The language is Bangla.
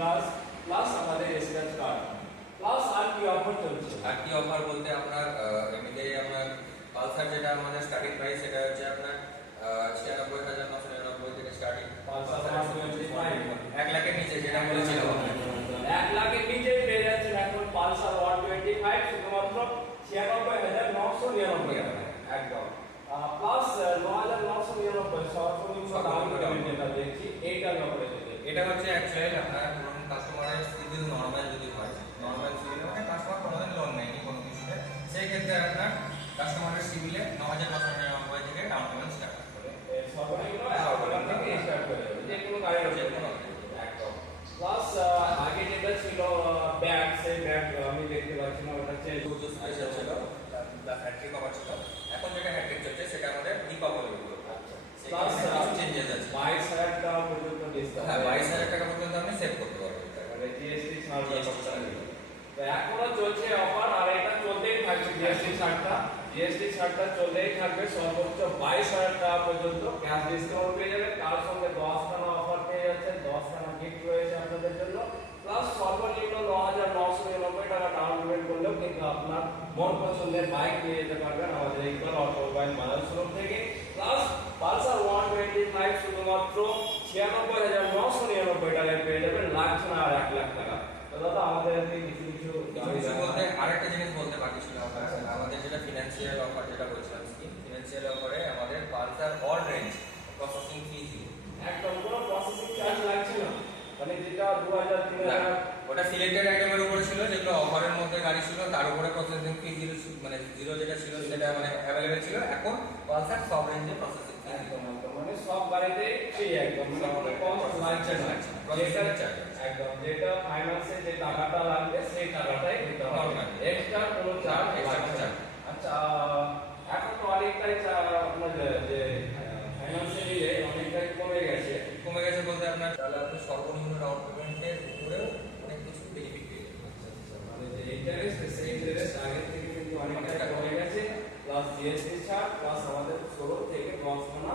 প্লাস প্লাস আমাদের স্ক্র্যাচ কার্ড প্লাস আর কি অফার চলছে? আর কি অফার বলতে আপনার এমনিতেই আপনার পালসার যেটা আমাদের স্টার্টিং প্রাইস সেটা হচ্ছে আপনার 96,999 থেকে স্টার্টিং। পালসার 125 1 লাখের নিচে যেটা বলেছিলাম আপনাকে, 1 লাখের নিচে পেয়ে যাচ্ছেন এখন পালসার 125 শুধুমাত্র 96,999 টাকা একদম। প্লাস 9,999 সর্বনিম্ন ডাউন পেমেন্ট যেটা দেখছি এইটার ব্যাপারে যদি এটা হচ্ছে অ্যাকচুয়ালি আপনার ধরুন কাস্টমারের সিভিল নরমাল যদি হয়, নরমাল সিভিল মানে কাস্টমার কোনোদিন লোন নেয়নি কোনো কিছুতে, সেই ক্ষেত্রে আপনার কাস্টমারের সিভিলে 9,999 থেকে ডাউন পেমেন্ট স্টার্ট করে সর্বনিম্ন 1 লাখ থেকে স্টার্ট করে যাবে যে কোনো গাড়ির উপর একদম। প্লাস আগে যেটা ছিল ব্যাগ, সেই ব্যাগ আমি দেখতে পাচ্ছি না, ওটা চেঞ্জ স্পেশাল ছিল, হ্যাট্রিক কভার ছিল। এখন যেটা হ্যাট্রিক চলছে সেটা আমাদের দীপাবলির উপর। প্লাস চেঞ্জেস আছে, 22,000 টাকা পর্যন্ত ডিসকাউন্ট। হ্যাঁ 22,000 টাকা পর্যন্ত আপনি সেভ করতে পারবেন। মানে জিএসটি ছাড় ব্যাপারটা তো এখনো চলছে অফার, আর এটা চলতেই থাকবে। জিএসটি ছাড়টা চলতেই থাকবে সর্বোচ্চ 22,000 টাকা পর্যন্ত ক্যাশ ডিসকাউন্ট পেয়ে যাবেন। তার সঙ্গে 10খানা অফার পেয়ে যাচ্ছেন, 10খানা গিফট রয়েছে আপনাদের জন্য। প্লাস সর্বনিম্ন 9,999 টাকা ডাউন পেমেন্ট করলেও কিন্তু আপনার মন পছন্দের বাইক নিয়ে যেতে পারবেন আমাদের ইকবাল অটোমোবাইল বাজার শোরুম থেকে। প্লাস পালসার 125 শুধুমাত্র 96,999 টাকায় পেয়ে যাবেন, লাগছে না আর 1 লাখ টাকা। তো দাদা আমাদের কিছু বলতে আরেকটা জিনিস বলতে বাকি ছিল আমাদের যেটা ফিনান্সিয়াল অফার যেটা বলছিলাম স্কিম, ফিনান্সিয়াল অফারে আমাদের Pulsar all range processing fee একদম কোনো প্রসেসিং চার্জ লাগছে না, মানে যেটা 2,000 3,000 ওটা সিলেক্টেড আইটেমের উপরে ছিল, যেগুলো অফারের মধ্যে গাড়ি ছিল তার উপরে প্রসেসিং ফি জিরো, মানে জিরো যেটা ছিল সেটা মানে অ্যাভেলেবেল ছিল। এখন পালসার সব রেঞ্জে প্রসেসিং ফি একদম মানে সব গাড়িতে ফ্রি একদম, মানে কোনো কস্ট লাগছে না একদম। যেটা ফাইন্যান্সে যে টাকাটা লাগবে সেই টাকাটাই দিতে হবে, এক্সট্রা কোনো চার্জ লাগছে না। আচ্ছা এখন তো অনেকটাই আপনার যে ফাইন্যান্সে নিলে অনেকটাই কমে গেছে বলতে আপনার তাহলে আপনি সর্বনিম্ন ডাউন পেমেন্টের উপরেও অনেক কিছু বেনিফিট পেয়ে যাবেন। মানে যে ইন্টারেস্ট, সেই ইন্টারেস্ট আগে থেকে কিন্তু অনেকটাই কমে গেছে। প্লাস জিএসটি ছাড়, প্লাস আমাদের শোরুম থেকে 10খানা